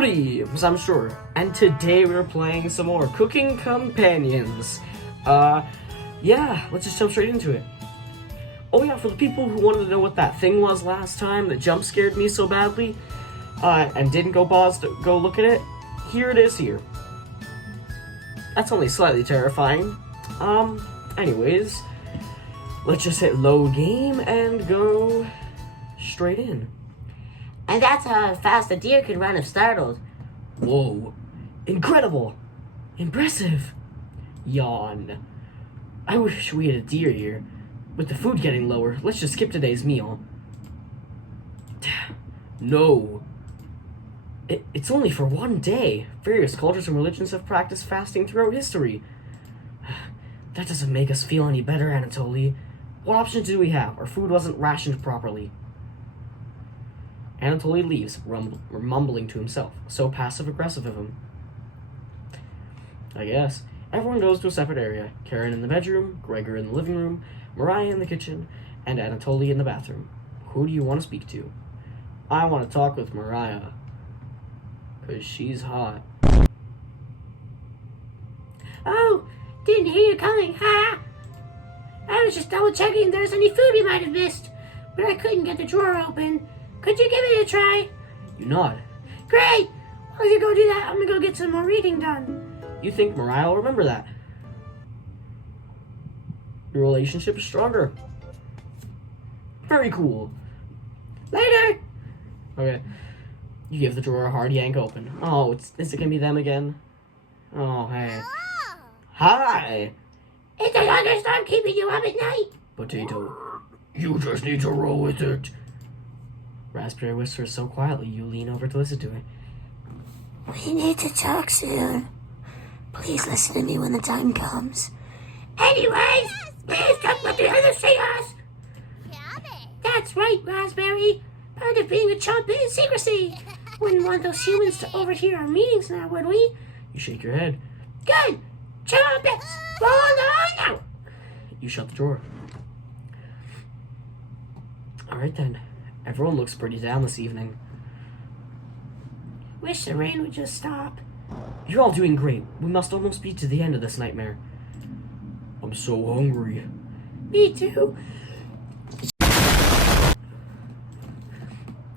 Dreams, I'm sure. And today we're playing some more Cooking Companions. Yeah, let's just jump straight into it. Oh yeah, for the people who wanted to know what that thing was last time that jump scared me so badly, and didn't go pause to go look at it, here it is here. That's only slightly terrifying. Anyways, let's just hit load game and go straight in. And that's how fast a deer can run if startled. Whoa. Incredible. Impressive. Yawn. I wish we had a deer here. With the food getting lower, let's just skip today's meal. No. It's only for one day. Various cultures and religions have practiced fasting throughout history. That doesn't make us feel any better, Anatoly. What options do we have? Our food wasn't rationed properly. Anatoly leaves, mumbling to himself. So passive-aggressive of him. I guess. Everyone goes to a separate area. KARIN in the bedroom, Gregor in the living room, Mariah in the kitchen, and Anatoly in the bathroom. Who do you want to speak to? I want to talk with Mariah. Because she's hot. Oh, didn't hear you coming, ha! I was just double checking if there's any food we might have missed, but I couldn't get the drawer open. Could you give it a try? You nod. Great! While you go do that, I'm gonna go get some more reading done. You think Mariah will remember that? Your relationship is stronger. Very cool. Later! Okay. You give the drawer a hard yank open. Oh, is it gonna be them again? Oh, hey. Hi! It's a thunderstorm keeping you up at night. Potato. You just need to roll with it. Raspberry whispers so quietly you lean over to listen to it. We need to talk soon. Please listen to me when the time comes. Anyways, please don't let the others see us. That's right, Raspberry. Part of being a chump is secrecy. Wouldn't want those humans to overhear our meetings now, would we? You shake your head. Good. Trumpets, roll on out. You shut the drawer. Alright then. Everyone looks pretty down this evening. Wish the rain would just stop. You're all doing great. We must almost be to the end of this nightmare. I'm so hungry. Me too.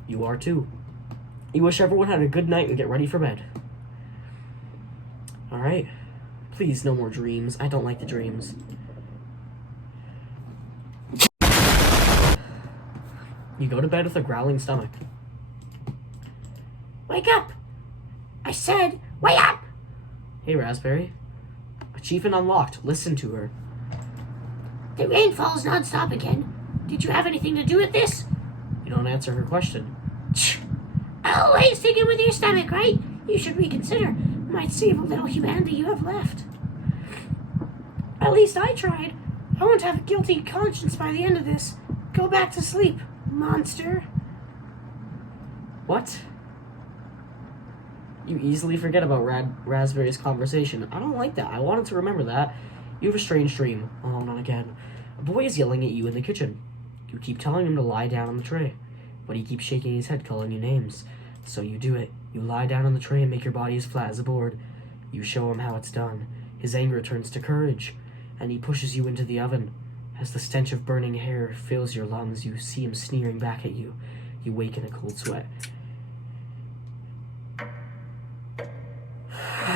You are too. You wish everyone had a good night and get ready for bed. Alright. Please, no more dreams. I don't like the dreams. You go to bed with a growling stomach. Wake up! I said, wake up! Hey, Raspberry. Achievement unlocked. Listen to her. The rain falls non-stop again. Did you have anything to do with this? You don't answer her question. Always thinking with your stomach, right? You should reconsider. Might save a little humanity you have left. At least I tried. I won't have a guilty conscience by the end of this. Go back to sleep, monster. What? You easily forget about Raspberry's conversation. I don't like that. I wanted to remember that. You have a strange dream. Oh, not again. A boy is yelling at you in the kitchen. You keep telling him to lie down on the tray, but he keeps shaking his head, calling you names. So you do it. You lie down on the tray and make your body as flat as a board. You show him how it's done. His anger turns to courage, and he pushes you into the oven. As the stench of burning hair fills your lungs, you see him sneering back at you. You wake in a cold sweat.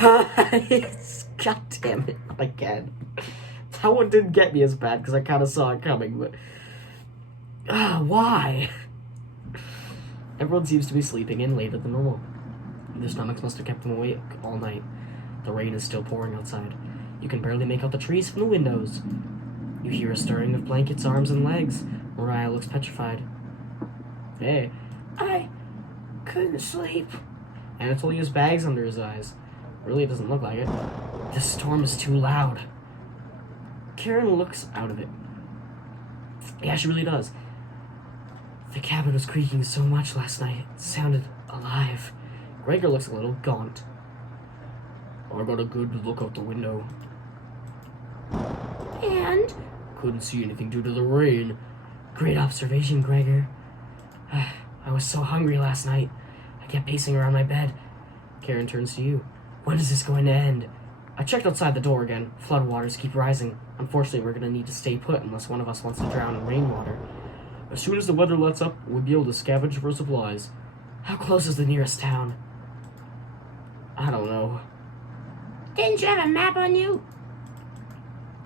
God damn it, again. That one didn't get me as bad because I kind of saw it coming, but... why? Everyone seems to be sleeping in later than normal. Their stomachs must have kept them awake all night. The rain is still pouring outside. You can barely make out the trees from the windows. You hear a stirring of blankets, arms, and legs. Mariah looks petrified. Hey. I couldn't sleep. Anatoly has bags under his eyes. Really doesn't look like it. The storm is too loud. KARIN looks out of it. Yeah, she really does. The cabin was creaking so much last night. It sounded alive. Gregor looks a little gaunt. I got a good look out the window. And? Couldn't see anything due to the rain. Great observation, Gregor. I was so hungry last night. I kept pacing around my bed. KARIN turns to you. When is this going to end? I checked outside the door again. Floodwaters keep rising. Unfortunately, we're going to need to stay put unless one of us wants to drown in rainwater. As soon as the weather lets up, we'll be able to scavenge for supplies. How close is the nearest town? I don't know. Didn't you have a map on you?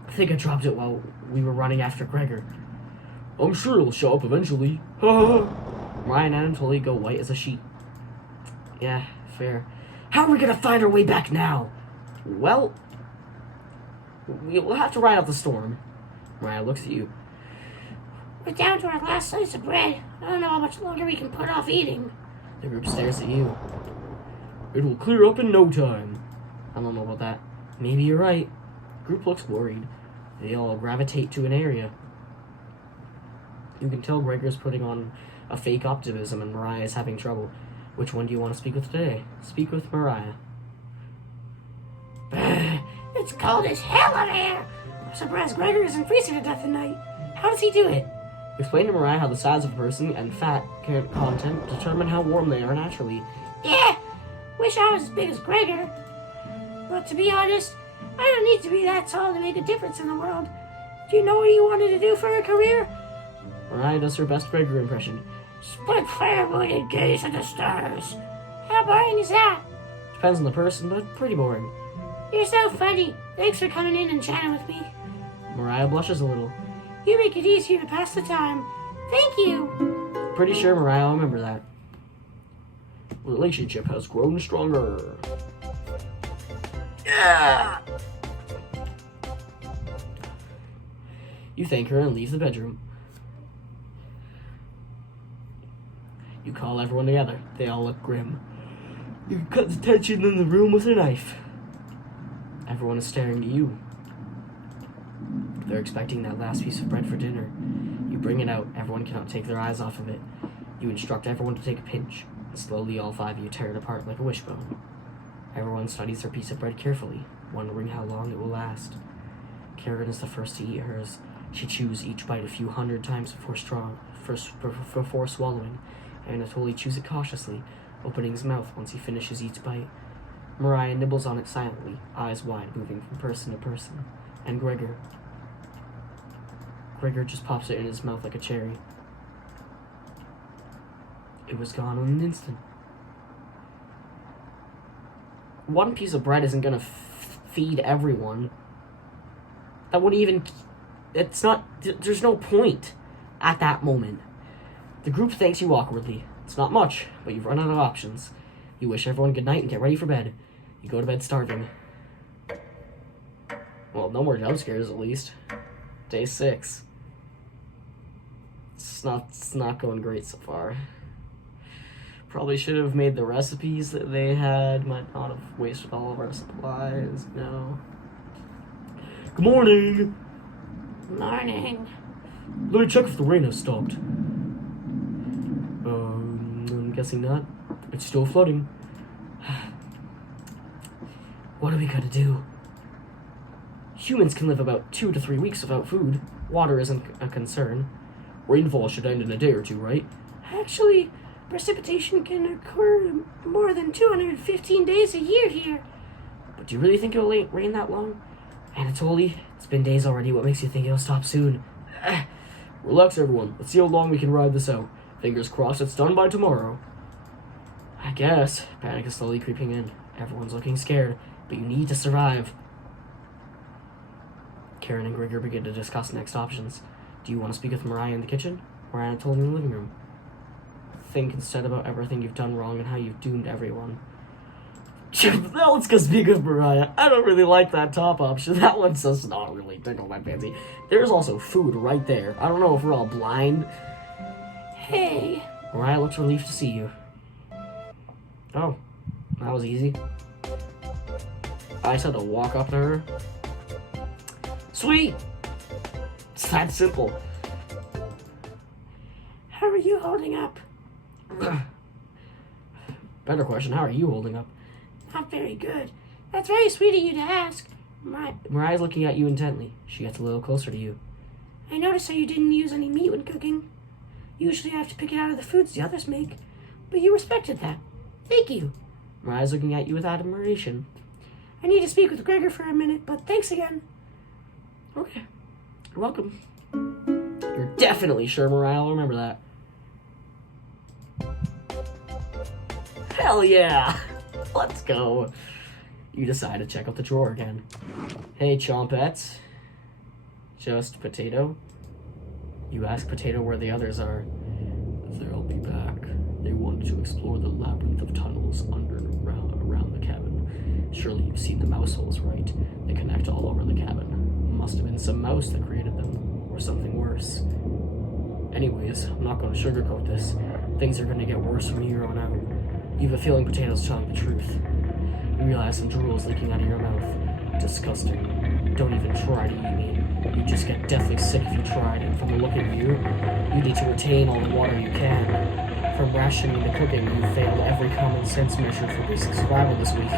I think I dropped it while we were running after Gregor. I'm sure it'll show up eventually. Ha ha. Ryan and Anatoly go white as a sheet. Yeah, fair. How are we gonna find our way back now? Well, we'll have to ride out the storm. Mariah looks at you. We're down to our last slice of bread. I don't know how much longer we can put off eating. The group stares at you. It will clear up in no time. I don't know about that. Maybe you're right. The group looks worried. They all gravitate to an area. You can tell Gregor's putting on a fake optimism and Mariah is having trouble. Which one do you want to speak with today? Speak with Mariah. It's cold as hell out here. I'm surprised Gregor isn't freezing to death at night. How does he do it? Explain to Mariah how the size of a person and fat content determine how warm they are naturally. Yeah, wish I was as big as Gregor. But to be honest, I don't need to be that tall to make a difference in the world. Do you know what you wanted to do for a career? Mariah does her best Gregor impression. Split firewood and gaze at the stars. How boring is that? Depends on the person, but pretty boring. You're so funny. Thanks for coming in and chatting with me. Mariah blushes a little. You make it easier to pass the time. Thank you. Pretty sure Mariah will remember that. Relationship has grown stronger. Yeah! You thank her and leave the bedroom. You call everyone together. They all look grim. You can cut the tension in the room with a knife. Everyone is staring at you. They're expecting that last piece of bread for dinner. You bring it out. Everyone cannot take their eyes off of it. You instruct everyone to take a pinch. And slowly all five of you tear it apart like a wishbone. Everyone studies their piece of bread carefully, wondering how long it will last. KARIN is the first to eat hers. She chews each bite a few hundred times before swallowing. Anatoly chews it cautiously, opening his mouth once he finishes each bite. Mariah nibbles on it silently, eyes wide, moving from person to person. And Gregor just pops it in his mouth like a cherry. It was gone in an instant. One piece of bread isn't gonna feed everyone. That wouldn't even... It's not... There's no point at that moment. The group thanks you awkwardly. It's not much, but you've run out of options. You wish everyone good night and get ready for bed. You go to bed starving. Well, no more jump scares at least. Day 6. It's not going great so far. Probably should have made the recipes that they had. Might not have wasted all of our supplies. No. Good morning! Morning. Let me check if the rain has stopped. I'm guessing not. It's still flooding. What are we gonna do? Humans can live about 2 to 3 weeks without food. Water isn't a concern. Rainfall should end in a day or two, right? Actually, precipitation can occur more than 215 days a year here. But do you really think it'll rain that long? Anatoly, it's been days already. What makes you think it'll stop soon? Relax, everyone. Let's see how long we can ride this out. Fingers crossed it's done by tomorrow. I guess. Panic is slowly creeping in. Everyone's looking scared, but you need to survive. KARIN and Gregor begin to discuss next options. Do you want to speak with Mariah in the kitchen, or Anatoly in the living room? Think instead about everything you've done wrong and how you've doomed everyone. Now let's go speak with Mariah. I don't really like that top option. That one does not really tickle my fancy. There's also food right there. I don't know if we're all blind. Hey. Mariah looks relieved to see you. Oh, that was easy. I just had to walk up to her. Sweet! It's that simple. How are you holding up? Better question, how are you holding up? Not very good. That's very sweet of you to ask. Mariah's looking at you intently. She gets a little closer to you. I noticed how you didn't use any meat when cooking. Usually I have to pick it out of the foods the others make, but you respected that. Thank you. Mariah's looking at you with admiration. I need to speak with Gregor for a minute, but thanks again. Okay. You're welcome. You're definitely sure Mariah will remember that. Hell yeah! Let's go. You decide to check out the drawer again. Hey, Chompettes. Just Potato? You ask Potato where the others are. They'll be back. They want to explore the labyrinth of tunnels around the cabin. Surely you've seen the mouse holes, right? They connect all over the cabin. Must have been some mouse that created them, or something worse. Anyways, I'm not going to sugarcoat this. Things are going to get worse from here on out. You have a feeling Potato's telling the truth. You realize some drool is leaking out of your mouth. Disgusting. Don't even try to eat me. You'd just get deathly sick if you tried, and from the look of you, you need to retain all the water you can. From rationing to cooking, you failed every common sense measure for basic survival this week.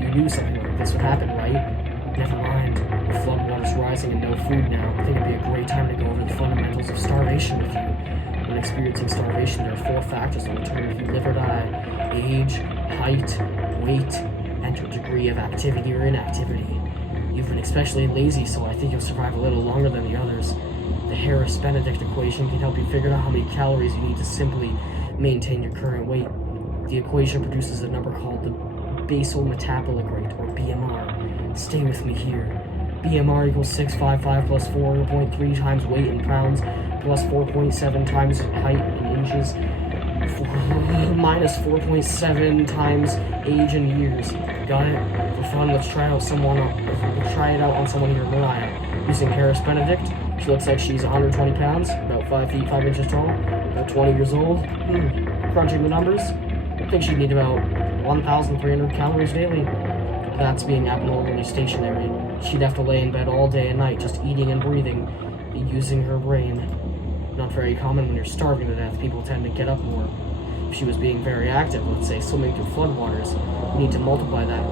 You knew something like this would happen, right? Never mind. With floodwaters rising and no food now, I think it'd be a great time to go over the fundamentals of starvation with you. When experiencing starvation, there are 4 factors that will determine if you live or die: age, height, weight, and your degree of activity or inactivity. You've been especially lazy, so I think you'll survive a little longer than the others. The Harris-Benedict equation can help you figure out how many calories you need to simply maintain your current weight. The equation produces a number called the basal metabolic rate, or BMR. Stay with me here. BMR equals 655 plus 4.3 times weight in pounds, plus 4.7 times height in inches, minus 4.7 times age in years. Got it? For fun, let's try it out on someone here, Mariah. Using Harris-Benedict, she looks like she's 120 pounds, about 5 feet 5 inches tall, about 20 years old. Crunching the numbers, I think she'd need about 1,300 calories daily. That's being abnormally stationary. She'd have to lay in bed all day and night, just eating and breathing, using her brain. Not very common when you're starving to death. People tend to get up more. If she was being very active, let's say swimming through floodwaters, you need to multiply that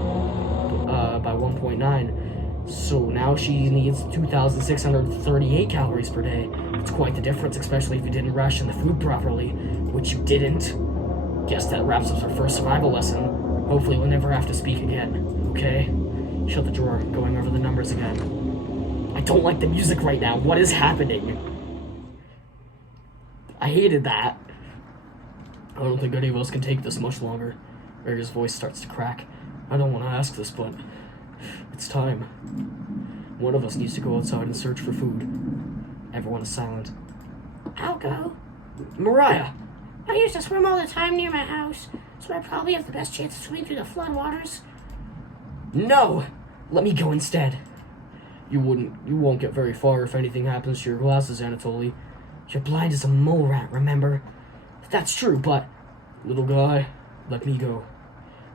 by 1.9. So now she needs 2,638 calories per day. It's quite the difference, especially if you didn't ration the food properly, which you didn't. Guess that wraps up our first survival lesson. Hopefully we'll never have to speak again, okay? Shut the drawer, going over the numbers again. I don't like the music right now. What is happening? I hated that. I don't think any of us can take this much longer. Gregor's voice starts to crack. I don't want to ask this, but it's time. One of us needs to go outside and search for food. Everyone is silent. I'll go. Mariah! I used to swim all the time near my house, so I probably have the best chance of swimming through the floodwaters. No! Let me go instead. You won't get very far if anything happens to your glasses, Anatoly. You're blind as a mole rat, remember? That's true, but... Little guy, let me go.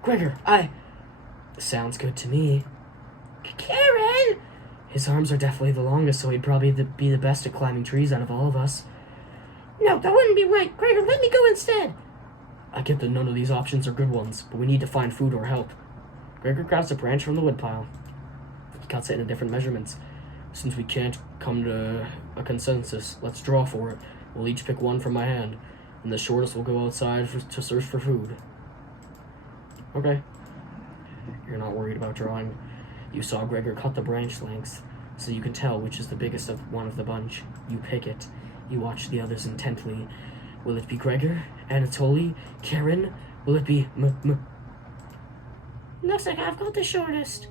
Gregor, Sounds good to me. KARIN! His arms are definitely the longest, so he'd probably be the best at climbing trees out of all of us. No, that wouldn't be right. Gregor, let me go instead. I get that none of these options are good ones, but we need to find food or help. Gregor grabs a branch from the woodpile. He cuts it into different measurements. Since we can't come to a consensus, let's draw for it. We'll each pick one from my hand, and the shortest will go outside to search for food. Okay. You're not worried about drawing. You saw Gregor cut the branch lengths, so you can tell which is the biggest one of the bunch. You pick it. You watch the others intently. Will it be Gregor? Anatoly? KARIN? Will it be Looks like I've got the shortest.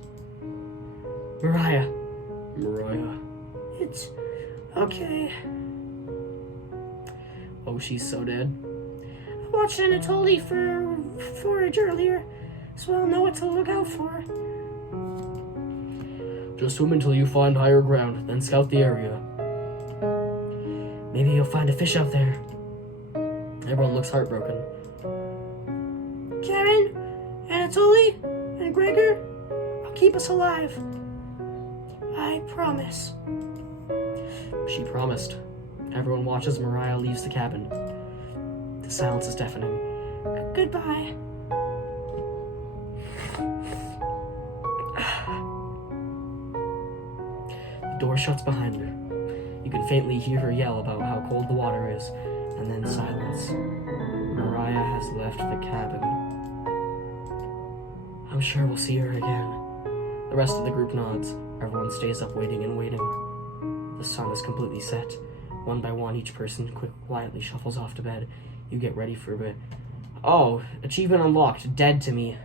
Mariah. It's okay. Oh, she's so dead. I watched Anatoly for forage earlier, so I'll know what to look out for. Just swim until you find higher ground, then scout the area. Maybe you'll find a fish out there. Everyone looks heartbroken. KARIN, Anatoly, and Gregor, I'll keep us alive. I promise. She promised. Everyone watches Mariah leaves the cabin. The silence is deafening. Goodbye. The door shuts behind her. You can faintly hear her yell about how cold the water is, and then silence. Mariah has left the cabin. I'm sure we'll see her again. The rest of the group nods. Everyone stays up waiting and waiting. The sun is completely set. One by one, each person quietly shuffles off to bed. You get ready for bed. Oh, achievement unlocked. Dead to me.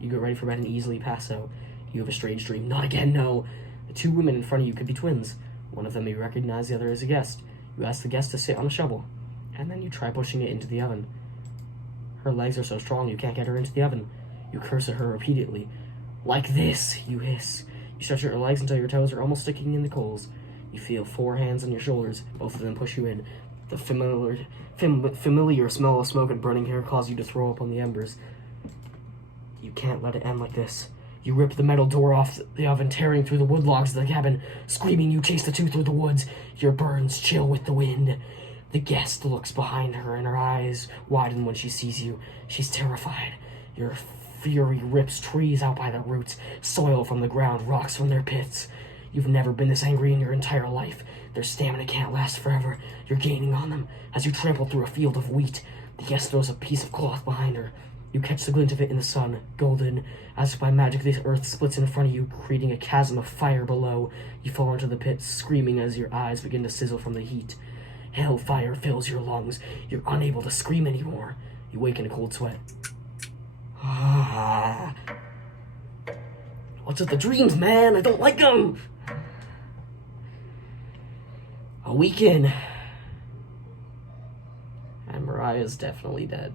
You get ready for bed and easily pass out. You have a strange dream. Not again, no. The two women in front of you could be twins. One of them may recognize the other as a guest. You ask the guest to sit on a shovel, and then you try pushing it into the oven. Her legs are so strong you can't get her into the oven. You curse at her repeatedly. Like this, you hiss. You stretch out your legs until your toes are almost sticking in the coals. You feel 4 hands on your shoulders. Both of them push you in. The familiar smell of smoke and burning hair cause you to throw up on the embers. You can't let it end like this. You rip the metal door off the oven, tearing through the wood logs of the cabin. Screaming, you chase the two through the woods. Your burns chill with the wind. The guest looks behind her, and her eyes widen when she sees you. She's terrified. Your fury rips trees out by their roots, soil from the ground, rocks from their pits. You've never been this angry in your entire life. Their stamina can't last forever. You're gaining on them as you trample through a field of wheat. The guest throws a piece of cloth behind her. You catch the glint of it in the sun, golden. As if by magic, the earth splits in front of you, creating a chasm of fire below. You fall into the pit, screaming as your eyes begin to sizzle from the heat. Hellfire fills your lungs. You're unable to scream anymore. You wake in a cold sweat. What's with the dreams, man? I don't like them! A week in, and Mariah's definitely dead.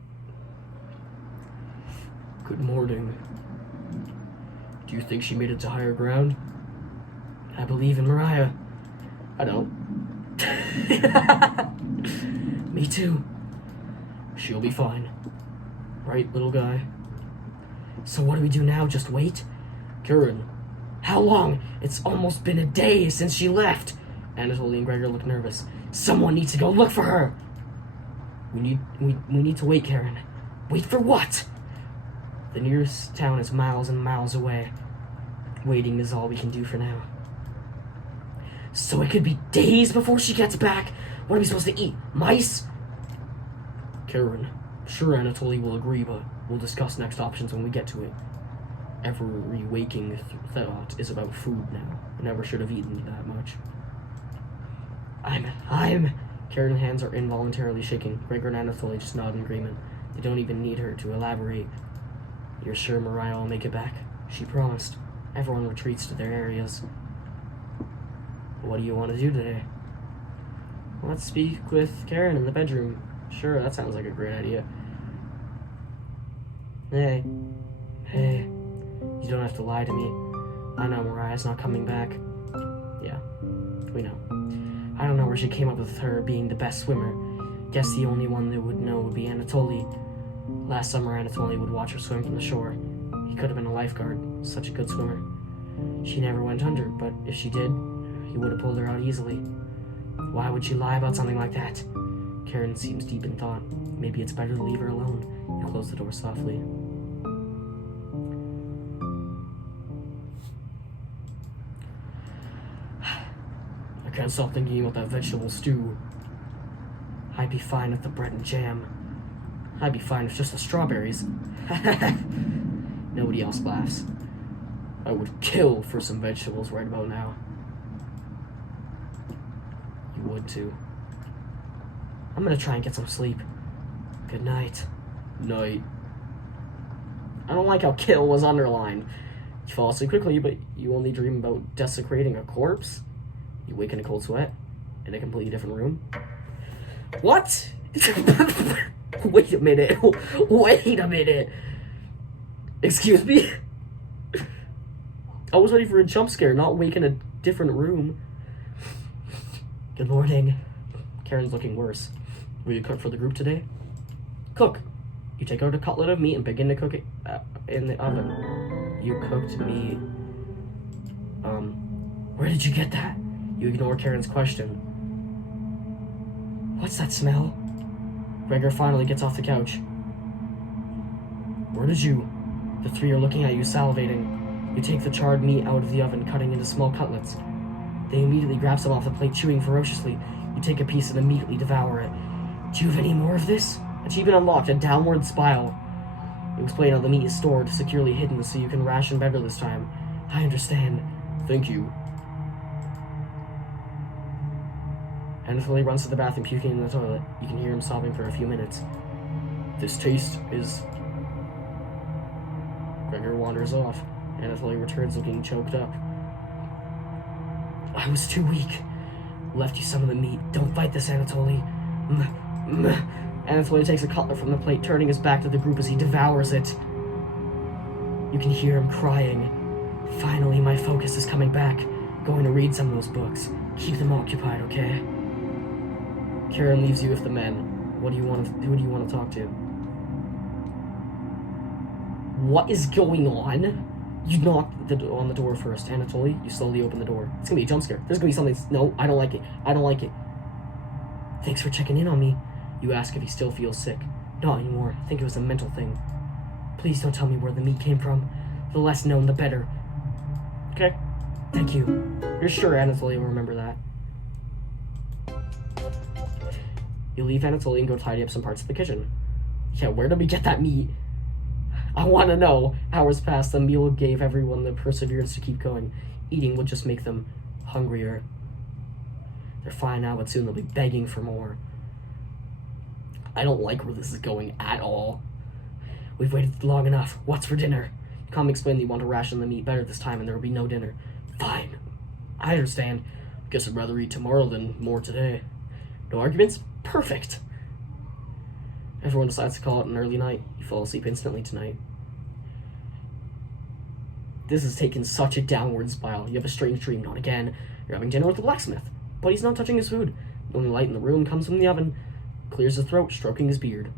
Good morning. Do you think she made it to higher ground? I believe in Mariah. I don't. Me too. She'll be fine. Right, little guy? So what do we do now? Just wait? KARIN. How long? It's almost been a day since she left. Anatoly and Gregor look nervous. Someone needs to go look for her. We need to wait, KARIN. Wait for what? The nearest town is miles and miles away. Waiting is all we can do for now. So it could be days before she gets back? What are we supposed to eat? Mice? KARIN, sure Anatoly will agree, but we'll discuss next options when we get to it. Every waking thought is about food now. I never should have eaten that much. KARIN's hands are involuntarily shaking. Gregor and Anatoly just nod in agreement. They don't even need her to elaborate. You're sure Mariah will make it back? She promised. Everyone retreats to their areas. What do you want to do today? Let's speak with KARIN in the bedroom. Sure, that sounds like a great idea. Hey. You don't have to lie to me. I know Mariah's not coming back. Yeah, we know. I don't know where she came up with her being the best swimmer. Guess the only one that would know would be Anatoly. Last summer, Anatoly would watch her swim from the shore. He could have been a lifeguard. Such a good swimmer. She never went under, but if she did, he would have pulled her out easily. Why would she lie about something like that? KARIN seems deep in thought. Maybe it's better to leave her alone. You close the door softly. I can't stop thinking about that vegetable stew. I'd be fine with the bread and jam. I'd be fine with just the strawberries. Nobody else laughs. I would kill for some vegetables right about now. You would too. I'm gonna try and get some sleep. Good night. Night. I don't like how kill was underlined. You fall asleep quickly, but you only dream about desecrating a corpse? You wake in a cold sweat in a completely different room. What? Wait a minute. Wait a minute. Excuse me? I was ready for a jump scare, not wake in a different room. Good morning. KARIN's looking worse. Will you cook for the group today? Cook. You take out a cutlet of meat and begin to cook it in the oven. You cooked meat. Where did you get that? You ignore KARIN's question. What's that smell? Gregor finally gets off the couch. Where did you? The three are looking at you, salivating. You take the charred meat out of the oven, cutting into small cutlets. They immediately grab some off the plate, chewing ferociously. You take a piece and immediately devour it. Do you have any more of this? Achievement unlocked, a downward spiral. You explain how the meat is stored, securely hidden, so you can ration better this time. I understand. Thank you. Anatoly runs to the bathroom, puking in the toilet. You can hear him sobbing for a few minutes. This taste is... Gregor wanders off. Anatoly returns looking choked up. I was too weak. Left you some of the meat. Don't fight this, Anatoly. Anatoly takes a cutlet from the plate, turning his back to the group as he devours it. You can hear him crying. Finally, my focus is coming back. Going to read some of those books. Keep them occupied, okay? KARIN leaves you with the men. Who do you want to talk to? What is going on? You knock on the door first, Anatoly. You slowly open the door. It's gonna be a jump scare. There's gonna be something. No, I don't like it. I don't like it. Thanks for checking in on me. You ask if he still feels sick. Not anymore. I think it was a mental thing. Please don't tell me where the meat came from. The less known, the better. Okay. Thank you. You're sure Anatoly will remember that. You leave Anatoly and go tidy up some parts of the kitchen. Yeah, where did we get that meat? I want to know. Hours passed. The meal gave everyone the perseverance to keep going. Eating would just make them hungrier. They're fine now, but soon they'll be begging for more. I don't like where this is going at all. We've waited long enough. What's for dinner? You calmly explain that you want to ration the meat better this time and there will be no dinner. Fine. I understand. Guess I'd rather eat tomorrow than more today. No arguments? Perfect. Everyone decides to call it an early night. You fall asleep instantly tonight. This has taken such a downward spiral. You have a strange dream. Not again. You're having dinner with the blacksmith, but he's not touching his food. The only light in the room comes from the oven. Clears his throat, stroking his beard.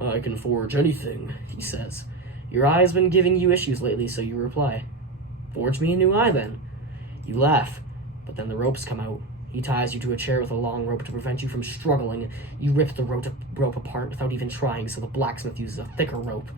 I can forge anything, he says. Your eye's been giving you issues lately, so you reply. Forge me a new eye, then. You laugh, but then the ropes come out. He ties you to a chair with a long rope to prevent you from struggling. You rip the rope apart without even trying, so the blacksmith uses a thicker rope.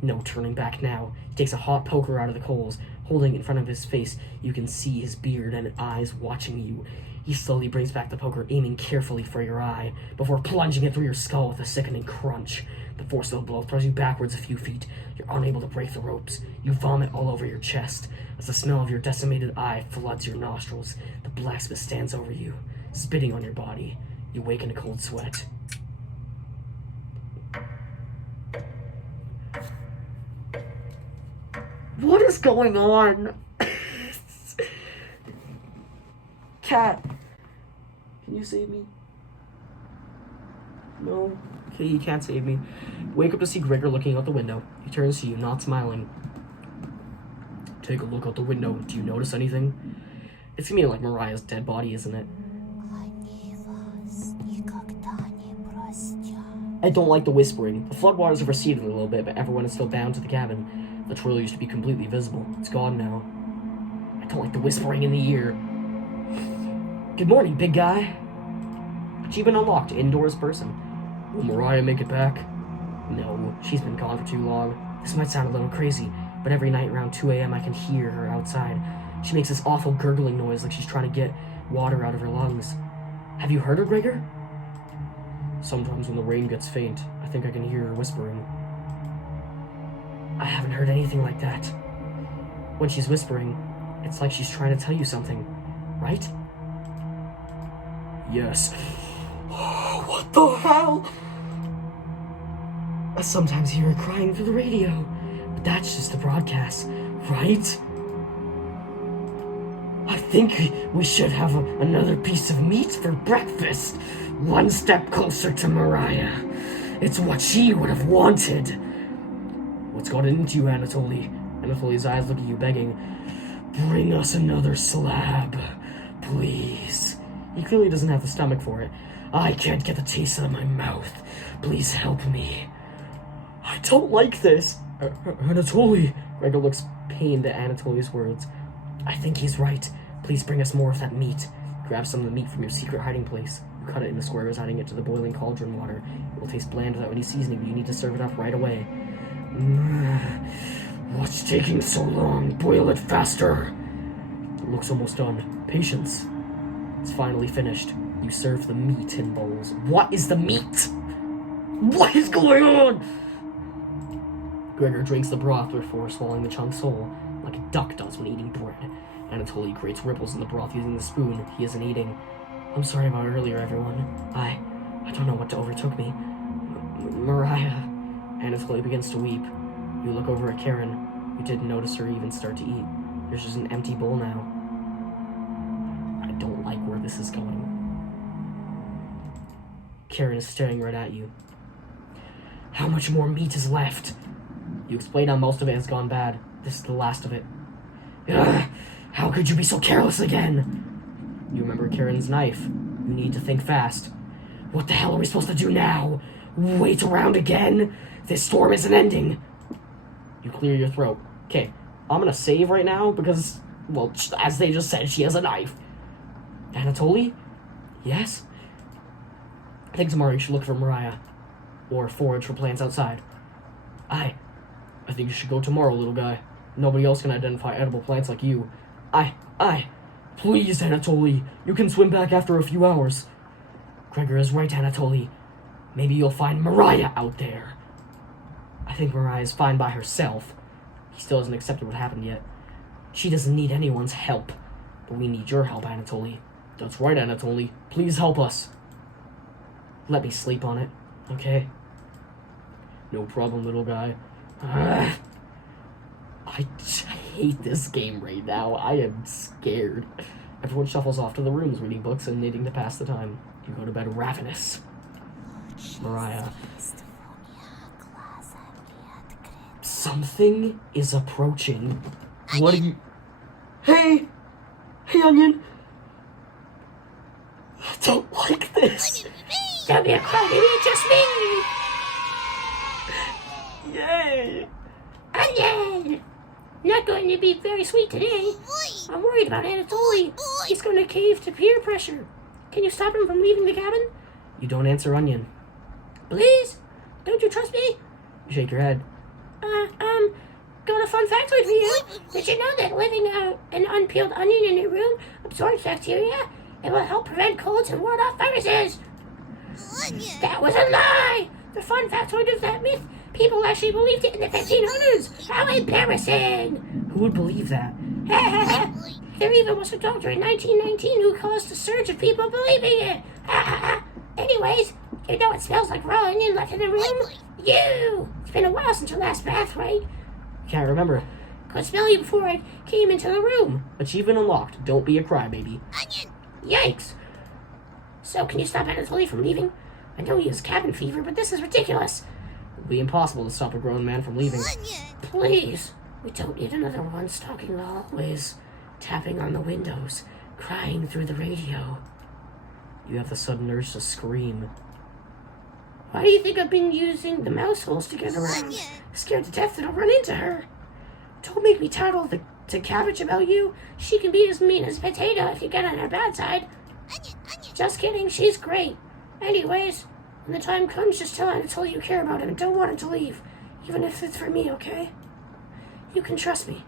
No turning back now. He takes a hot poker out of the coals. Holding it in front of his face, you can see his beard and eyes watching you. He slowly brings back the poker, aiming carefully for your eye, before plunging it through your skull with a sickening crunch. The force of the blow throws you backwards a few feet. You're unable to break the ropes. You vomit all over your chest. As the smell of your decimated eye floods your nostrils, the blacksmith stands over you, spitting on your body. You wake in a cold sweat. What is going on? Cat, can you save me? No? Okay, you can't save me. Wake up to see Gregor looking out the window. He turns to you, not smiling. Take a look out the window. Do you notice anything? It's gonna be like Mariah's dead body, isn't it? I don't like the whispering. The floodwaters have receded a little bit, but everyone is still bound to the cabin. The trail used to be completely visible. It's gone now. I don't like the whispering in the ear. Good morning, big guy. Achievement unlocked. Indoors person. Will Mariah make it back? No, she's been gone for too long. This might sound a little crazy, but every night around 2 a.m. I can hear her outside. She makes this awful gurgling noise like she's trying to get water out of her lungs. Have you heard her, Gregor? Sometimes when the rain gets faint, I think I can hear her whispering. I haven't heard anything like that. When she's whispering, it's like she's trying to tell you something, right? Yes. What the hell? I sometimes hear her crying through the radio, but that's just the broadcast, right? I think we should have another piece of meat for breakfast. One step closer to Mariah. It's what she would have wanted. What's got into you, Anatoly? Anatoly's eyes look at you, begging. Bring us another slab, please. He clearly doesn't have the stomach for it. I can't get the taste out of my mouth. Please help me. I don't like this. Anatoly. Gregor looks pained at Anatoly's words. I think he's right. Please bring us more of that meat. Grab some of the meat from your secret hiding place. You cut it into squares, adding it to the boiling cauldron water. It will taste bland without any seasoning, but you need to serve it up right away. What's taking so long? Boil it faster. It looks almost done. Patience. It's finally finished. You serve the meat in bowls. What is the meat? What is going on? Gregor drinks the broth before swallowing the chunks whole, like a duck does when eating bread. Anatoly creates ripples in the broth using the spoon he isn't eating. I'm sorry about earlier, everyone. I don't know what overtook me. Mariah. Anatoly begins to weep. You look over at KARIN. You didn't notice her even start to eat. There's just an empty bowl now. I don't like where this is going. KARIN is staring right at you. How much more meat is left? You explain how most of it has gone bad. This is the last of it. Ugh, how could you be so careless again? You remember KARIN's knife. You need to think fast. What the hell are we supposed to do now? Wait around again? This storm isn't ending. You clear your throat. Okay, I'm gonna save right now because, well, as they just said, she has a knife. Anatoly? Yes? I think tomorrow you should look for Mariah. Or forage for plants outside. I think you should go tomorrow, little guy. Nobody else can identify edible plants like you. Please, Anatoly. You can swim back after a few hours. Gregor is right, Anatoly. Maybe you'll find Mariah out there. I think Mariah is fine by herself. He still hasn't accepted what happened yet. She doesn't need anyone's help. But we need your help, Anatoly. That's right, Anatoly. Please help us. Let me sleep on it, okay? No problem, little guy. I hate this game right now. I am scared. Everyone shuffles off to the rooms, reading books and knitting to pass the time. You go to bed ravenous. Mariah. Something is approaching. What are you... Hey! Hey, Onion! I don't like this. Don't be a crybaby, it's just me! Yay! Onion! Not going to be very sweet today. I'm worried about Anatoly. He's going to cave to peer pressure. Can you stop him from leaving the cabin? You don't answer Onion. Please? Don't you trust me? You shake your head. Got a fun factoid for you. Did you know that living an unpeeled onion in your room absorbs bacteria? It will help prevent colds and ward off viruses. That was a lie! The fun factoid of that myth, people actually believed it in the 1500s. How embarrassing! Who would believe that? There even was a doctor in 1919 who caused a surge of people believing it. Anyways, you know what smells like raw onion left in the room? You! It's been a while since your last bath, right? Can't remember. Could smell you before I came into the room. Achievement unlocked. Don't be a crybaby. Onion! Yikes! So, can you stop Anatoly from leaving? I know he has cabin fever, but this is ridiculous. It'll be impossible to stop a grown man from leaving. Please, we don't need another one stalking the hallways, tapping on the windows, crying through the radio. You have the sudden urge to scream. Why do you think I've been using the mouse holes to get around? Scared to death that I'll run into her. Don't make me tattle to Cabbage about you. She can be as mean as Potato if you get on her bad side. Just kidding, she's great. Anyways, when the time comes, just tell Anatoly you care about him and don't want him to leave. Even if it's for me, okay? You can trust me.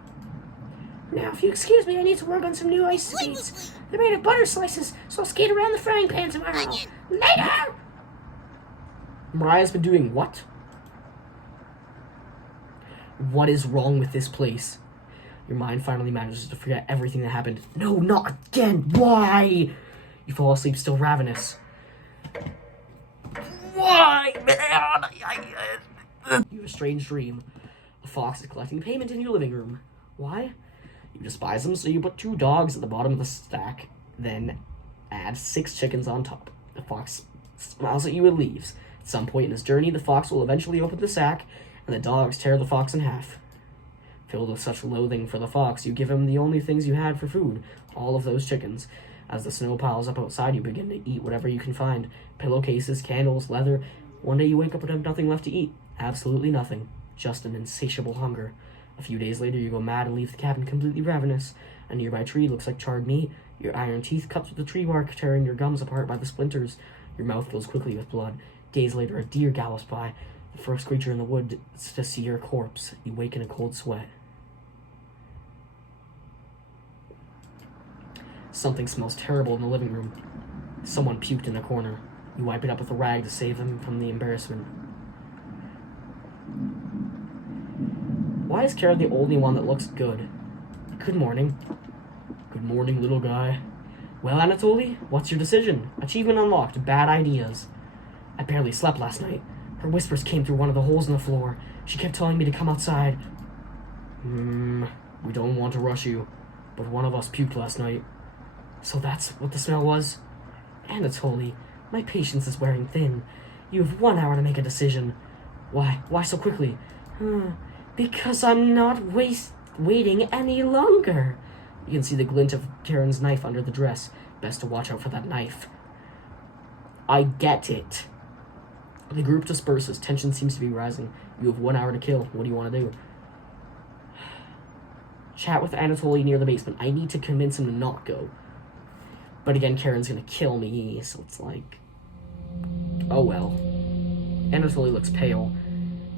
Now, if you excuse me, I need to work on some new ice skates. They're made of butter slices, so I'll skate around the frying pan tomorrow. Later! Mariah's been doing what? What is wrong with this place? Your mind finally manages to forget everything that happened. No, not again! Why? You fall asleep still ravenous. Why, man? You have a strange dream. A fox is collecting payment in your living room. Why? You despise them, so you put 2 dogs at the bottom of the stack, then add 6 chickens on top. The fox smiles at you and leaves. At some point in his journey, the fox will eventually open the sack, and the dogs tear the fox in half. Filled with such loathing for the fox, you give him the only things you had for food, all of those chickens. As the snow piles up outside, you begin to eat whatever you can find. Pillowcases, candles, leather. One day you wake up and have nothing left to eat. Absolutely nothing. Just an insatiable hunger. A few days later, you go mad and leave the cabin completely ravenous. A nearby tree looks like charred meat. Your iron teeth cut through the tree bark, tearing your gums apart by the splinters. Your mouth fills quickly with blood. Days later, a deer gallops by. The first creature in the wood to see your corpse. You wake in a cold sweat. Something smells terrible in the living room. Someone puked in the corner. You wipe it up with a rag to save them from the embarrassment. Why is Karen the only one that looks good? Good morning. Good morning, little guy. Well, Anatoly, what's your decision? Achievement unlocked. Bad ideas. I barely slept last night. Her whispers came through one of the holes in the floor. She kept telling me to come outside. We don't want to rush you, but one of us puked last night. So that's what the smell was? Anatoly, my patience is wearing thin. You have 1 hour to make a decision. Why? Why so quickly? Because I'm not waiting any longer. You can see the glint of Karen's knife under the dress. Best to watch out for that knife. I get it. The group disperses. Tension seems to be rising. You have 1 hour to kill. What do you want to do? Chat with Anatoly near the basement. I need to convince him to not go. But again, Karen's gonna kill me, so it's like... oh well. Anatoly looks pale.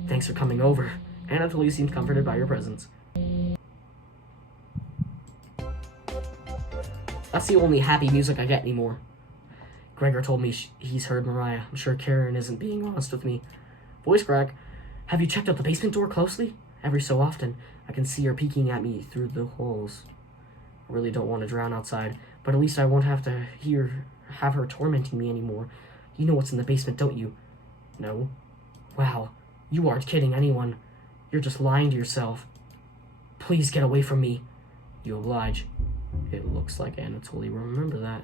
Thanks for coming over. Anatoly seems comforted by your presence. That's the only happy music I get anymore. Gregor told me he's heard Mariah. I'm sure Karen isn't being honest with me. Voice crack. Have you checked out the basement door closely? Every so often, I can see her peeking at me through the holes. I really don't want to drown outside, but at least I won't have to have her tormenting me anymore. You know what's in the basement, don't you? No. Wow, you aren't kidding anyone. You're just lying to yourself. Please get away from me. You oblige. It looks like Anatoly will remember that.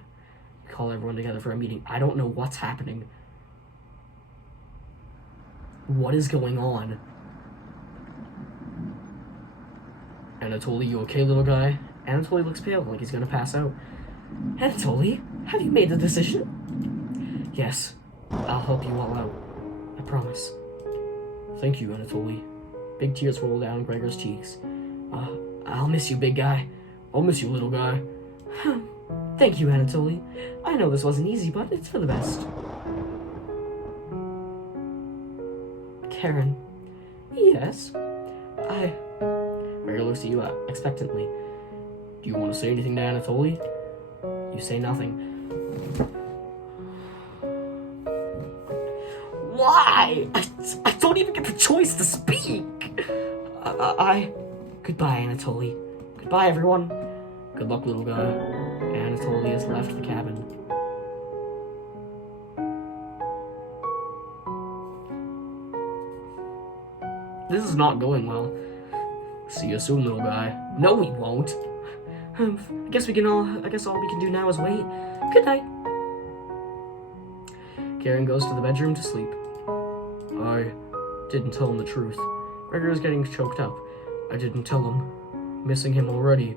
Call everyone together for a meeting. I don't know what's happening. What is going on? Anatoly, you okay, little guy? Anatoly looks pale, like he's gonna pass out. Anatoly, have you made the decision? Yes. I'll help you all out. I promise. Thank you, Anatoly. Big tears roll down Gregor's cheeks. I'll miss you, big guy. I'll miss you, little guy. Thank you, Anatoly. I know this wasn't easy, but it's for the best. Karen. Yes? Gregor looks at you expectantly. Do you want to say anything to Anatoly? You say nothing. Why? I don't even get the choice to speak. Goodbye, Anatoly. Goodbye, everyone. Good luck, little guy. Anatoly has left the cabin. This is not going well. See you soon, little guy. No, we won't. I guess all we can do now is wait. Good night. Karen goes to the bedroom to sleep. I didn't tell him the truth. Gregor is getting choked up. I didn't tell him. Missing him already.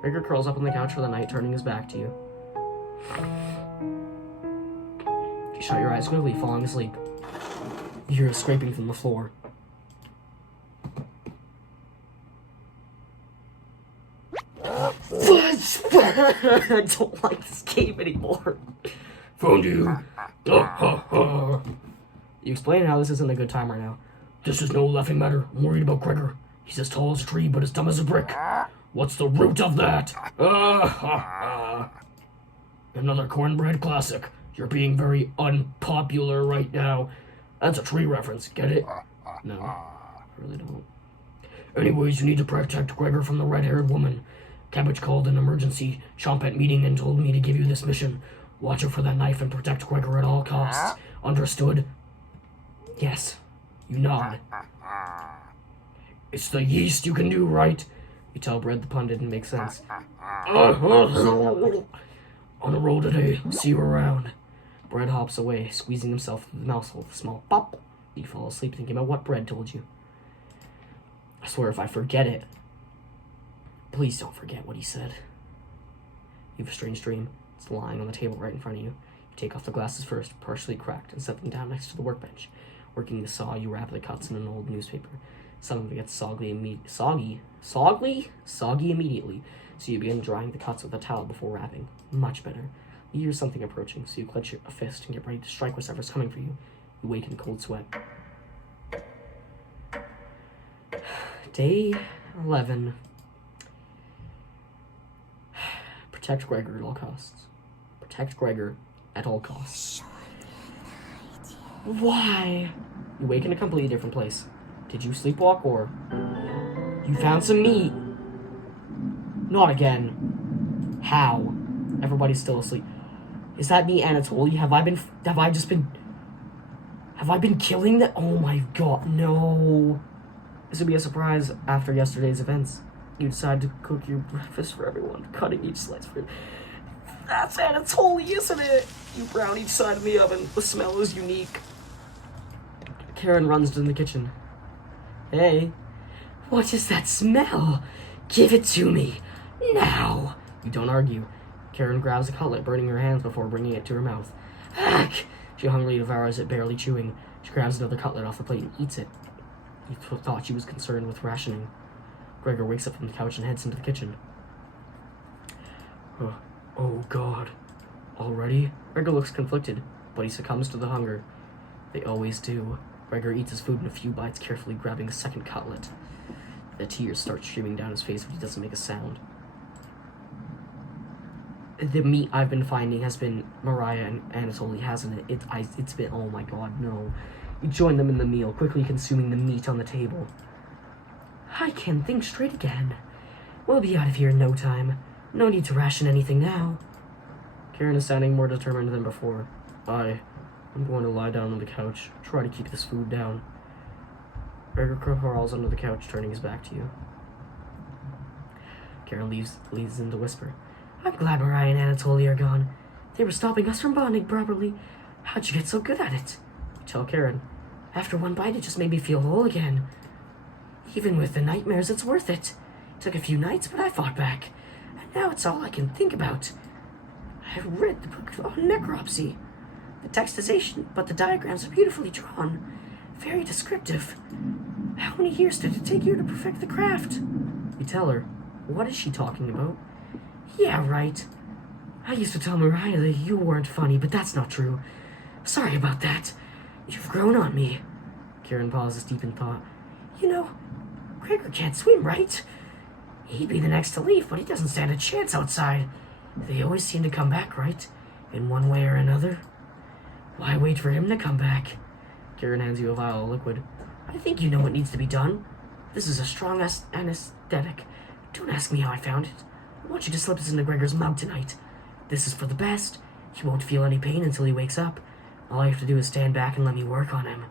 Gregor curls up on the couch for the night, turning his back to you. You shut your eyes quickly, falling asleep. You hear a scraping from the floor. I don't like this game anymore. Found you. You explain how this isn't a good time right now. This is no laughing matter. I'm worried about Gregor. He's as tall as a tree, but as dumb as a brick. What's the root of that? Another cornbread classic. You're being very unpopular right now. That's a tree reference, get it? No, I really don't. Anyways, you need to protect Gregor from the red-haired woman. Cabbage called an emergency Chompet meeting and told me to give you this mission. Watch out for that knife and protect Gregor at all costs. Understood? Yes. You nod. It's the yeast you can do, right? You tell Bread the pun didn't make sense. On a roll today. See you around. Bread hops away, squeezing himself through the mouthful with a small pop. You fall asleep thinking about what Bread told you. I swear if I forget it. Please don't forget what he said. You have a strange dream. It's lying on the table right in front of you. You take off the glasses first, partially cracked, and set them down next to the workbench. Working the saw, you wrap the cuts in an old newspaper. Some of it gets soggy immediately, so you begin drying the cuts with a towel before wrapping. Much better. You hear something approaching, so you clench a fist and get ready to strike whatever's coming for you. You wake in a cold sweat. Day 11. Protect Gregor at all costs. Protect Gregor at all costs. Why? You wake in a completely different place. Did you sleepwalk or... You found some meat. Not again. How? Everybody's still asleep. Is that me, Anatoly? Have I been killing that? Oh my god, no. This would be a surprise after yesterday's events. You decide to cook your breakfast for everyone, cutting each slice for... That's Anatoly, isn't it? You brown each side of the oven. The smell is unique. Karen runs to the kitchen. Hey. What is that smell? Give it to me. Now. You don't argue. Karen grabs a cutlet, burning her hands before bringing it to her mouth. Ugh. She hungrily devours it, barely chewing. She grabs another cutlet off the plate and eats it. You thought she was concerned with rationing. Gregor wakes up from the couch and heads into the kitchen. Oh god. Already? Gregor looks conflicted, but he succumbs to the hunger. They always do. Gregor eats his food in a few bites, carefully grabbing a second cutlet. The tears start streaming down his face, but he doesn't make a sound. The meat I've been finding has been Mariah and Anatoly, hasn't it? It's been, oh my god, no. You join them in the meal, quickly consuming the meat on the table. I can think straight again. We'll be out of here in no time. No need to ration anything now. Karen is sounding more determined than before. I'm going to lie down on the couch, try to keep this food down. Gregor crawls under the couch, turning his back to you. Karen leads in to whisper. I'm glad Mariah and Anatoly are gone. They were stopping us from bonding properly. How'd you get so good at it? You tell Karen. After one bite, it just made me feel whole again. Even with the nightmares, it's worth it. It took a few nights, but I fought back. And now it's all I can think about. I've read the book on necropsy. The text is ancient, but the diagrams are beautifully drawn. Very descriptive. How many years did it take you to perfect the craft? You tell her. What is she talking about? Yeah, right. I used to tell Mariah that you weren't funny, but that's not true. Sorry about that. You've grown on me. Karen pauses, deep in thought. You know, Gregor can't swim, right? He'd be the next to leave, but he doesn't stand a chance outside. They always seem to come back, right? In one way or another. Why wait for him to come back? Karen hands you a vial of liquid. I think you know what needs to be done. This is a strong anesthetic. Don't ask me how I found it. I want you to slip this into Gregor's mug tonight. This is for the best. He won't feel any pain until he wakes up. All you have to do is stand back and let me work on him.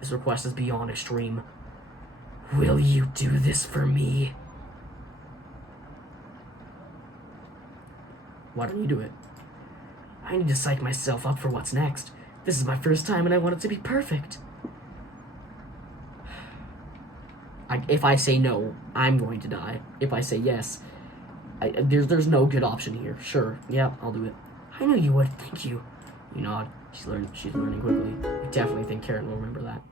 This request is beyond extreme. Will you do this for me? Why don't you do it? I need to psych myself up for what's next. This is my first time and I want it to be perfect. If I say no, I'm going to die. If I say yes, there's no good option here. Sure, yeah, I'll do it. I knew you would. Thank you. You nod. She's learning quickly. I definitely think Karen will remember that.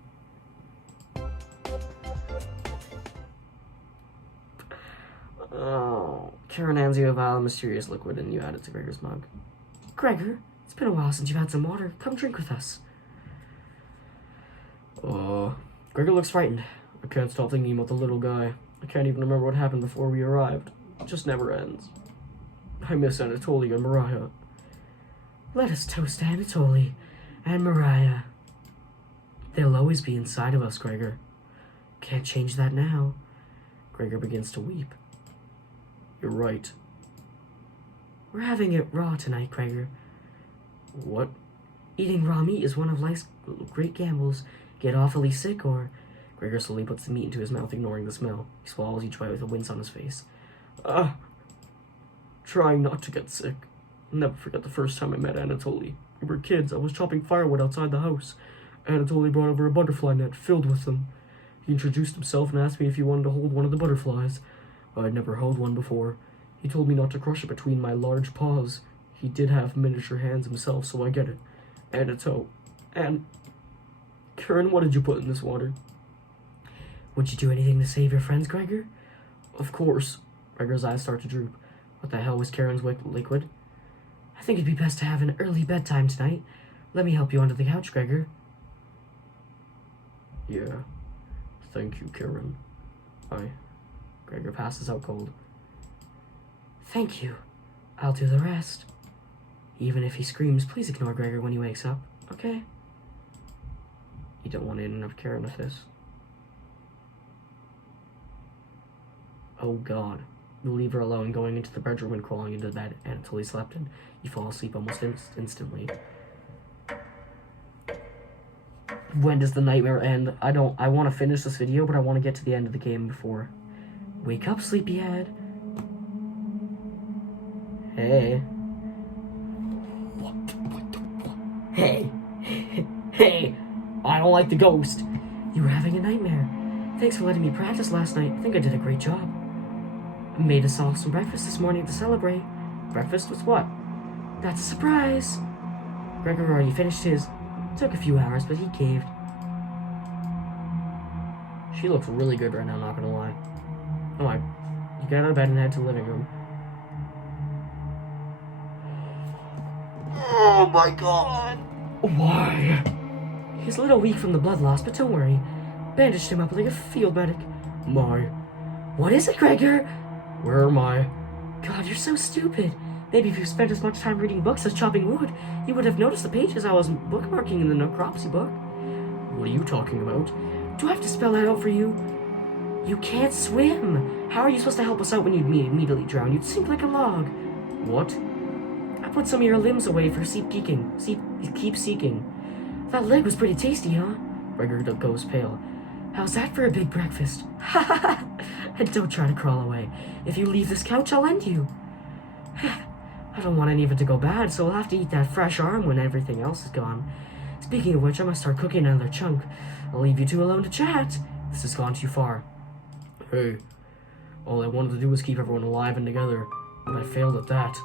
Oh, Karen hands you a vial of mysterious liquid and you add it to Gregor's mug. Gregor, it's been a while since you've had some water. Come drink with us. Gregor looks frightened. I can't stop thinking about the little guy. I can't even remember what happened before we arrived. It just never ends. I miss Anatoly and Mariah. Let us toast Anatoly and Mariah. They'll always be inside of us, Gregor. Can't change that now. Gregor begins to weep. You're right. We're having it raw tonight, Gregor. What? Eating raw meat is one of life's great gambles. Get awfully sick or... Gregor slowly puts the meat into his mouth, ignoring the smell. He swallows each bite with a wince on his face. Trying not to get sick. I'll never forget the first time I met Anatoly. We were kids. I was chopping firewood outside the house. Anatoly brought over a butterfly net filled with them. He introduced himself and asked me if he wanted to hold one of the butterflies. I'd never held one before. He told me not to crush it between my large paws. He did have miniature hands himself, so I get it. And a toe. And... Karen, what did you put in this water? Would you do anything to save your friends, Gregor? Of course. Gregor's eyes start to droop. What the hell was Karen's liquid? I think it'd be best to have an early bedtime tonight. Let me help you onto the couch, Gregor. Yeah. Thank you, Karen. Gregor passes out cold. Thank you. I'll do the rest. Even if he screams, please ignore Gregor when he wakes up, okay? You don't want to interrupt Karen with this. Oh God. You leave her alone, going into the bedroom and crawling into the bed until he slept in. You fall asleep almost instantly. When does the nightmare end? I want to finish this video, but I want to get to the end of the game before. Wake up, sleepyhead. Hey. Hey. Hey. I don't like the ghost. You were having a nightmare. Thanks for letting me practice last night. I think I did a great job. I made us all some breakfast this morning to celebrate. Breakfast with what? That's a surprise. Gregor already finished his. Took a few hours, but he caved. She looks really good right now, not gonna lie. Oh, you got out of bed and head to the living room. Oh my God! Why? He's a little weak from the blood loss, but don't worry. Bandaged him up like a field medic. What is it, Gregor? Where am I? God, you're so stupid. Maybe if you spent as much time reading books as chopping wood, you would have noticed the pages I was bookmarking in the necropsy book. What are you talking about? Do I have to spell that out for you? You can't swim. How are you supposed to help us out when you'd immediately drown? You'd sink like a log. What? I put some of your limbs away for keep seeking. That leg was pretty tasty, huh? Gregor goes pale. How's that for a big breakfast? Ha ha ha! And don't try to crawl away. If you leave this couch, I'll end you. I don't want any of it to go bad, so I'll have to eat that fresh arm when everything else is gone. Speaking of which, I must start cooking another chunk. I'll leave you two alone to chat. This has gone too far. Hey, all I wanted to do was keep everyone alive and together, but I failed at that.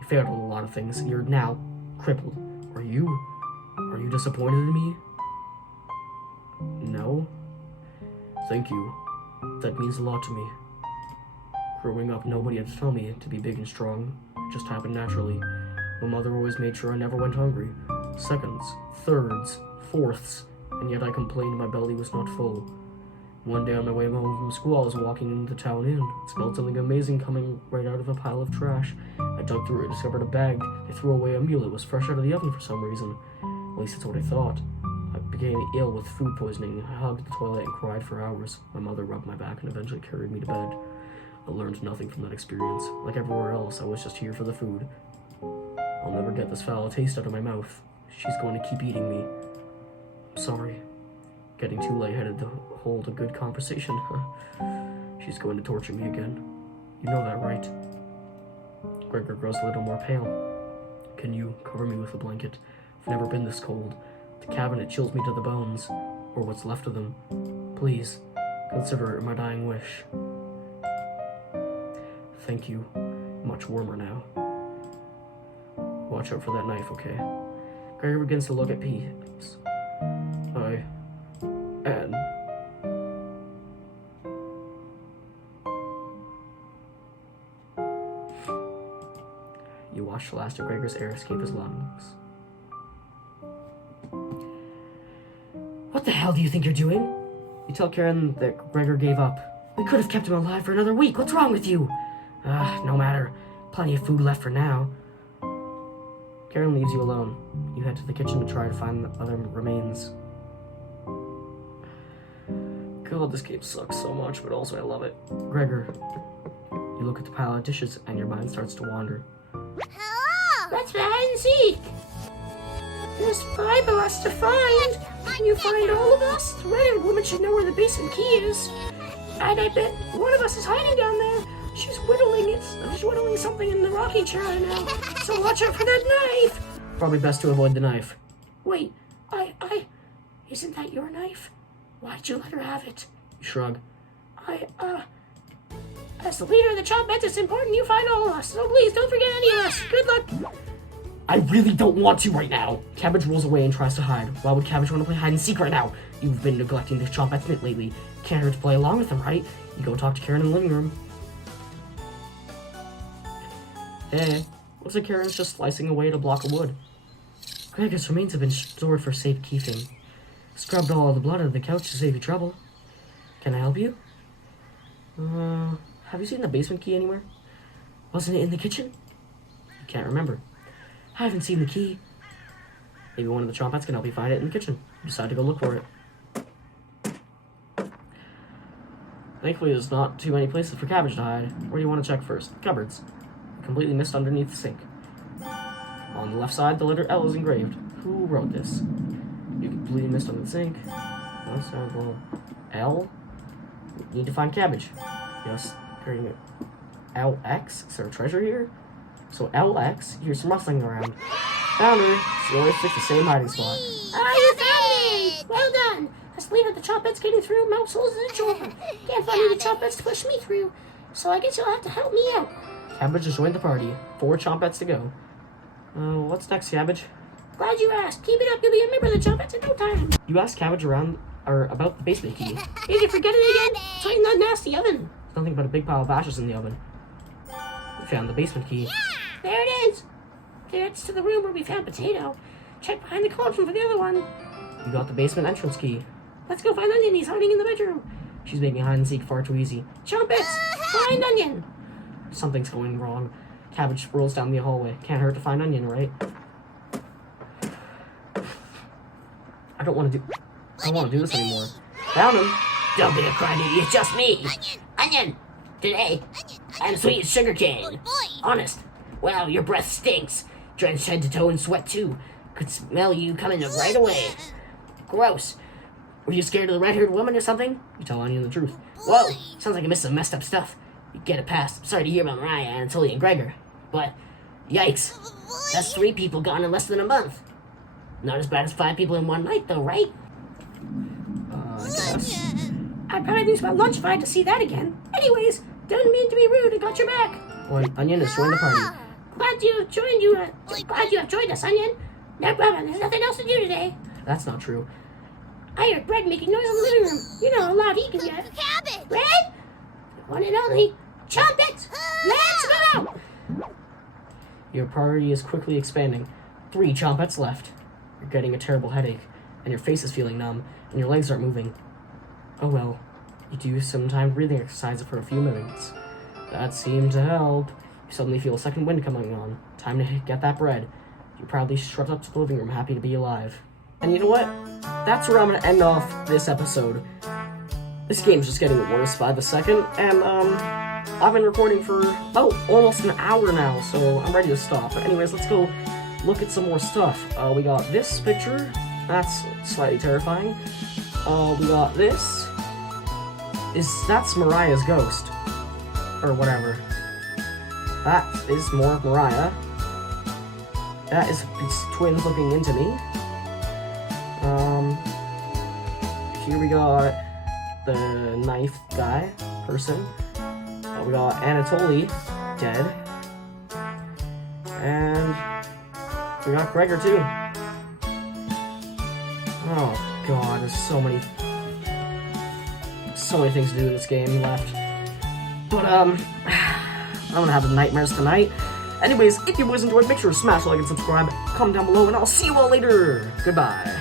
You failed at a lot of things. You're now crippled. Are you disappointed in me? No? Thank you. That means a lot to me. Growing up, nobody had to tell me to be big and strong. It just happened naturally. My mother always made sure I never went hungry. Seconds, thirds, fourths, and yet I complained my belly was not full. One day on my way home from school, I was walking into the town inn. It smelled something amazing coming right out of a pile of trash. I dug through it and discovered a bag. They threw away a meal that was fresh out of the oven for some reason. At least that's what I thought. I became ill with food poisoning. I hugged the toilet and cried for hours. My mother rubbed my back and eventually carried me to bed. I learned nothing from that experience. Like everywhere else, I was just here for the food. I'll never get this foul taste out of my mouth. She's going to keep eating me. I'm sorry. Getting too lightheaded to hold a good conversation. She's going to torture me again. You know that, right? Gregor grows a little more pale. Can you cover me with a blanket? I've never been this cold. The cabinet chills me to the bones, or what's left of them. Please, consider it my dying wish. Thank you. Much warmer now. Watch out for that knife, okay? Gregor begins to look at Peeves. And you watch the last of Gregor's air escape his lungs. What the hell do you think you're doing? You tell KARIN that Gregor gave up. We could have kept him alive for another week. What's wrong with you? No matter. Plenty of food left for now. KARIN leaves you alone. You head to the kitchen to try to find the other remains. God, this game sucks so much, but also I love it. Gregor, you look at the pile of dishes and your mind starts to wander. Hello! Let's hide and seek. There's 5 of us to find. Can you find all of us? The red-haired woman should know where the basement key is. And I bet one of us is hiding down there. She's whittling something in the rocking chair right now. So watch out for that knife. Probably best to avoid the knife. Wait, isn't that your knife? Why'd you let her have it? You shrug. As the leader of the Chompettes, it's important you find all of us. So please, don't forget any of us. Good luck. I really don't want to right now. Cabbage rolls away and tries to hide. Why would Cabbage want to play hide and seek right now? You've been neglecting the Chompette's Knit lately. Can't hurt to play along with them, right? You go talk to KARIN in the living room. Hey, looks like KARIN's just slicing away at a block of wood. Gregor's remains have been stored for safekeeping. Scrubbed all of the blood out of the couch to save you trouble. Can I help you? Have you seen the basement key anywhere? Wasn't it in the kitchen? You can't remember. I haven't seen the key. Maybe one of the Chompettes can help you find it in the kitchen. You decide to go look for it. Thankfully, there's not too many places for Cabbage to hide. Where do you want to check first? Cupboards. Completely missed underneath the sink. On the left side, the letter L is engraved. Who wrote this? You completely missed under the sink. L? Need to find Cabbage. Yes, creating it. LX? Is there a treasure here? So LX, here's some rustling around. Found her. She always picks the same hiding spot. Oh, you found me! Well done! Let's leave at the choppets getting through Mount Souls in the chore. Can't find any choppets to push me through, so I guess you'll have to help me out. Cabbage has joined the party. 4 chompets to go. What's next, Cabbage? Glad you asked. Keep it up, you'll be a member of the choppets in no time. You asked Cabbage around or about the basement key. Did you forget it again? It's right in that nasty oven. There's nothing but a big pile of ashes in the oven. We found the basement key. There it is. There, it's to the room where we found Potato. Check behind the cauldron for the other one. You got the basement entrance key. Let's go find Onion. He's hiding in the bedroom. She's making hide and seek far too easy. Chompets, find Onion. Something's going wrong. Cabbage rolls down the hallway. Can't hurt to find Onion, right? I don't want to do this anymore. Found him. Don't be a crybaby, it's just me. Onion. Today, I'm sweet as sugar cane. Honest. Wow, your breath stinks. Drenched head to toe in sweat, too. Could smell you coming right away. Gross. Were you scared of the red-haired woman or something? You tell Onion the truth. Whoa, sounds like I missed some messed up stuff. You get it past. I'm sorry to hear about Mariah, Anatoly, and Gregor. But, yikes. That's 3 people gone in less than a month. Not as bad as 5 people in one night, though, right? I guess. I'd probably lose my lunch if I had to see that again. Anyways, don't mean to be rude. I got your back. Well, Onion has joined the party. Glad you have joined us, Onion. No problem. There's nothing else to do today. That's not true. I heard Bread making noise in the living room. You know how loud he can get. Cabbage! Bread? One and only. Chompets! Let's go! Your party is quickly expanding. 3 chompets left. You're getting a terrible headache, and your face is feeling numb, and your legs aren't moving. Oh well. You do some timed breathing exercises for a few minutes. That seemed to help. You suddenly feel a second wind coming on. Time to get that bread. You proudly strut up to the living room, happy to be alive. And you know what? That's where I'm gonna end off this episode. This game's just getting worse by the second, and I've been recording for about almost an hour now, so I'm ready to stop. But anyways, let's go look at some more stuff. We got this picture. That's slightly terrifying. We got this. That's Mariah's ghost. Or whatever. That is more of Mariah. That is its twins looking into me. Here we got the knife guy, person. We got Anatoly, dead. And we got Gregor too. Oh god, there's so many things to do in this game left. But I'm gonna have nightmares tonight. Anyways, if you boys enjoyed, make sure to smash like and subscribe, comment down below, and I'll see you all later. Goodbye.